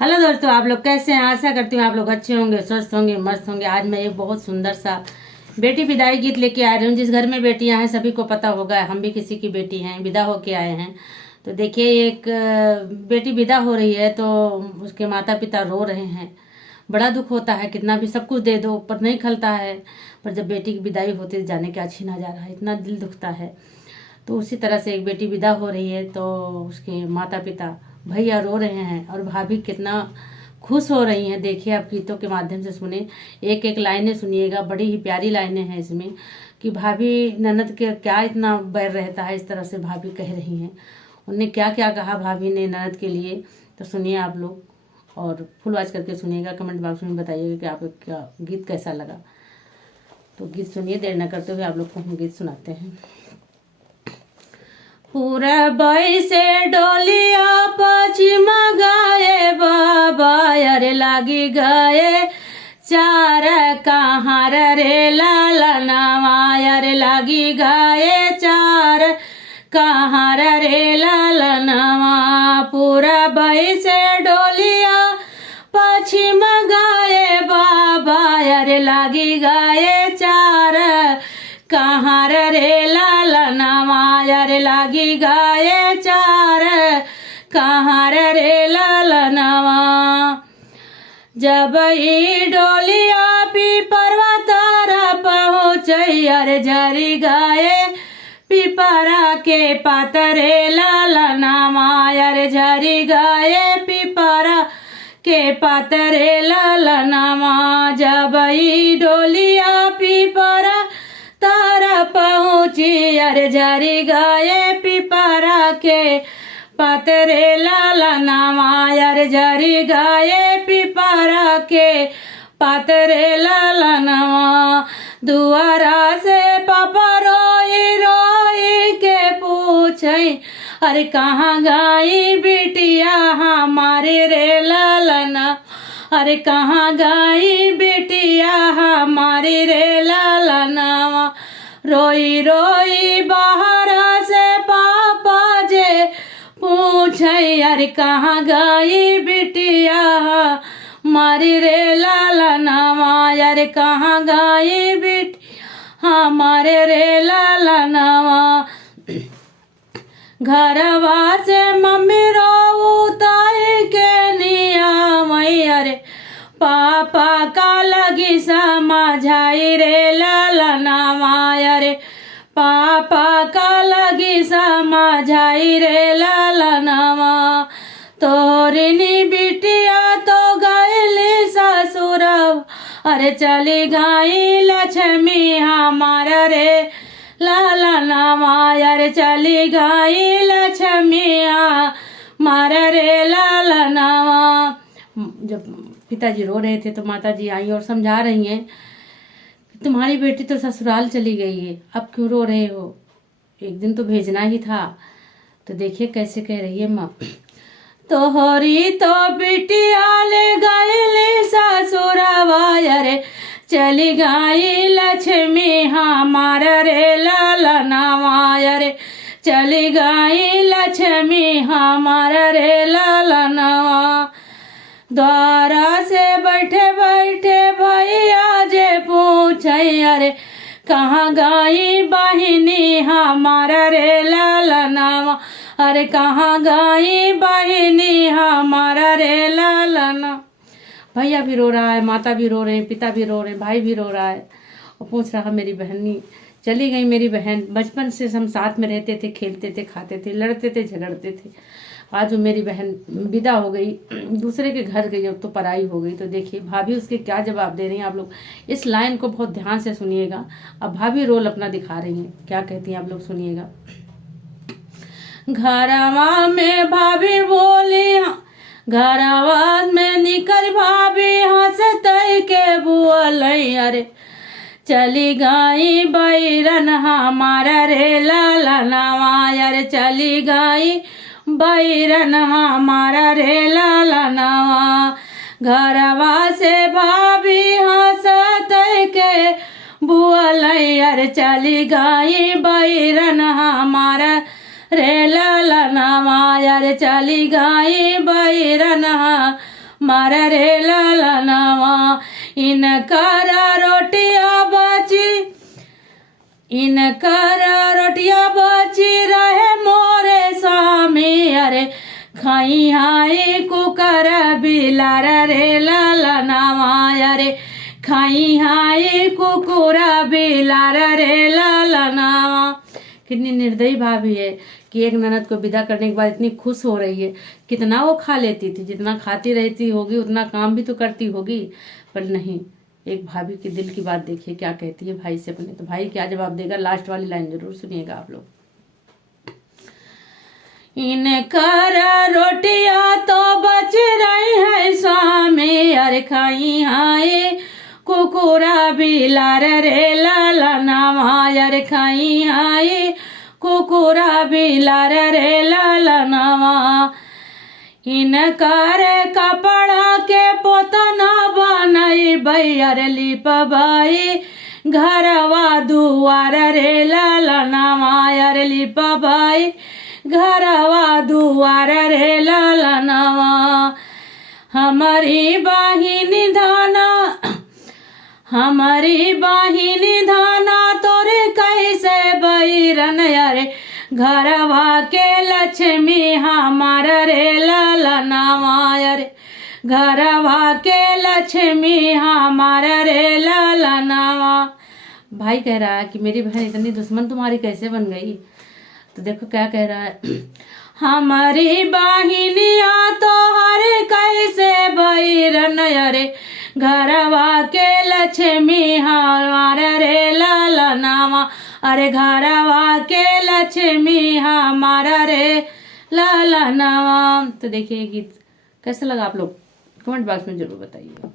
Hello दोस्तों, आप लोग कैसे हैं? आशा करती हूँ आप लोग अच्छे होंगे, स्वस्थ होंगे, मस्त होंगे। आज मैं एक बहुत सुंदर सा बेटी विदाई गीत लेके आ रही हूँ। जिस घर में बेटियां हैं सभी को पता होगा, हम भी किसी की बेटी हैं, विदा होके आए हैं। तो देखिए, एक बेटी विदा हो रही है तो उसके माता पिता रो रहे हैं। बड़ा दुख होता है, कितना भी सब कुछ दे दो पर नहीं खलता है। पर जब बेटी की विदाई होती है, जाने क्या छीना जा रहा है, इतना दिल दुखता है। तो उसी तरह से एक बेटी विदा हो रही है तो उसके माता पिता भैया रो रहे हैं और भाभी कितना खुश हो रही हैं। देखिए, आप गीतों के माध्यम से सुने, एक एक लाइनें सुनिएगा। बड़ी ही प्यारी लाइनें हैं इसमें कि भाभी ननद के क्या इतना बैर रहता है, इस तरह से भाभी कह रही हैं। उनने क्या क्या कहा भाभी ने ननद के लिए, तो सुनिए आप लोग और फुल वॉच करके सुनिएगा। कमेंट बॉक्स में बताइएगा कि आपको क्या गीत कैसा लगा। तो गीत सुनिए, देर न करते हुए आप लोग को हम गीत सुनाते हैं। पूरब से डोलिया पश्चिम गए बाबा, अरे लागी गए चार कहाँ रे लालनवा, अरे लागी गए चार कहाँ रे लालनवा। पूरब से डोलिया पश्चिम गए बाबा, अरे लागी गए चार कहाँ रे लालनवा, अरे लागी गए चार कहाँ रे लालनवा। जब ई डोलिया पिपरवा तारा पहुँचई, अरे झरी गए पिपरा के पातरे लालनवा, अरे झरी गए पिपरा के पातरे लालनवा। जब ई डोलिया पिपरा तारा पहुँची, अरे झरी गए पिपरा के पातरे लालनवा, अरे झरी गए पिपरा के पातरे लालनवा। दुआरा से पापा रोई रोई के पूछई, अरे कहाँ गई बिटिया हमारे रे लालना, अरे कहाँ गई बिटिया हमारी रे लालनवा। रोई रोई बाहर से पापा जे पूछई, अरे कहाँ गई बिटिया हमारी रे लालनवा, अरे कहाँ गई बिटिया हमारे रे लालनवा। घरवा से मम्मी रोताई के नियामई, अरे पापा का लगी समझाई रे लालनवा, अरे पापा का लगी समझाई रे लालनवा। तोरिनी बिटिया तो गईली ससुरव, अरे चली गई लक्ष्मी हमारा रे लालनवा, अरे चली गई लक्ष्मी हमारा रे लालनवा। जब पिताजी रो रहे थे तो माताजी आई और समझा रही हैं, तुम्हारी बेटी तो ससुराल चली गई है, अब क्यों रो रहे हो, एक दिन तो भेजना ही था। तो देखिए कैसे कह रही है माँ, तोहरी तो बिटिया ले गई ससुरवा, अरे चली गई लक्ष्मी हमारा रे लालनवा, अरे चली गई लक्ष्मी हमारा रे लालनवा। द्वारा से बैठे बैठे भैया जे पूछई, अरे कहाँ गई बहिनी हमारा रे लालनवा, अरे कहाँ गई बहिनी हमारा रे लालनवा। भैया भी रो रहा है, माता भी रो रहे हैं, पिता भी रो रहे हैं, भाई भी रो रहा है और पूछ रहा मेरी बहनी चली गई। मेरी बहन, बचपन से हम साथ में रहते थे, खेलते थे, खाते थे, लड़ते थे, झगड़ते थे। आज मेरी बहन विदा हो गई, दूसरे के घर गई, अब तो पराई हो गई। तो देखिए भाभी उसके क्या जवाब दे रही हैं। आप लोग इस लाइन को बहुत ध्यान से सुनिएगा। अब भाभी रोल अपना दिखा रही हैं, क्या कहती हैं आप लोग सुनिएगा। घरवा में भाभी बोली, घरवा में निकल भाभी हंसते के बुअलई, अरे चली गई बैरन हमारा रे लालनवा, अरे चली गई बैरन हमारा रे लालनवा। घरवा से भाभी हंसते के बुअलई, अरे चली गई बैरन हमारा रे लालनवा, अरे चली गई बैरन मारा रे लालनावा। इनकर रोटिया बची रहे मोरे स्वामी। अरे खाई हाई कुकर बिलार रे लालनावा। अरे खाई हाई कुकुरा बिलार रे लालनावा। कितनी निर्दयी भाभी है कि एक ननद को विदा करने के बाद इतनी खुश हो रही है। कितना वो खा लेती थी, जितना खाती रहती होगी उतना काम भी तो करती होगी, पर नहीं। एक भाभी के दिल की बात देखिए क्या कहती है भाई से अपने। तो भाई क्या जवाब देगा, लास्ट वाली लाइन जरूर सुनिएगा आप लोग। इनकर रोटियां तो बच रही है स्वामी। अरे खाई हाय कुकुरा बिलार रे लालनावा। अरे खाई हाय कुकुरा बिलार रे लालनावा। इनकर कपड़ा के पोतना बनाई बैर लिपबाई घरवा दुआर रे लालनावा। अरे लिपबाई घरवा दुआर रे लालनावा। हमारी बाहिनी धाना तोरे कैसे बैरन। अरे घरवा के लक्ष्मी हमार रे लालनावा। अरे घरवा के लक्ष्मी हमार रे लालनावा। भाई कह रहा है कि मेरी बहन इतनी दुश्मन तुम्हारी कैसे बन गई। तो देखो क्या कह रहा है, हमारी बाहिनिया तो हर कैसे बैरन। अरे घरवा के लक्ष्मी हमारा रे लालनावा। अरे घरवा के लक्ष्मी हमारा रे लालनावा। तो देखिए गीत कैसा लगा आप लोग कमेंट बॉक्स में जरूर बताइए।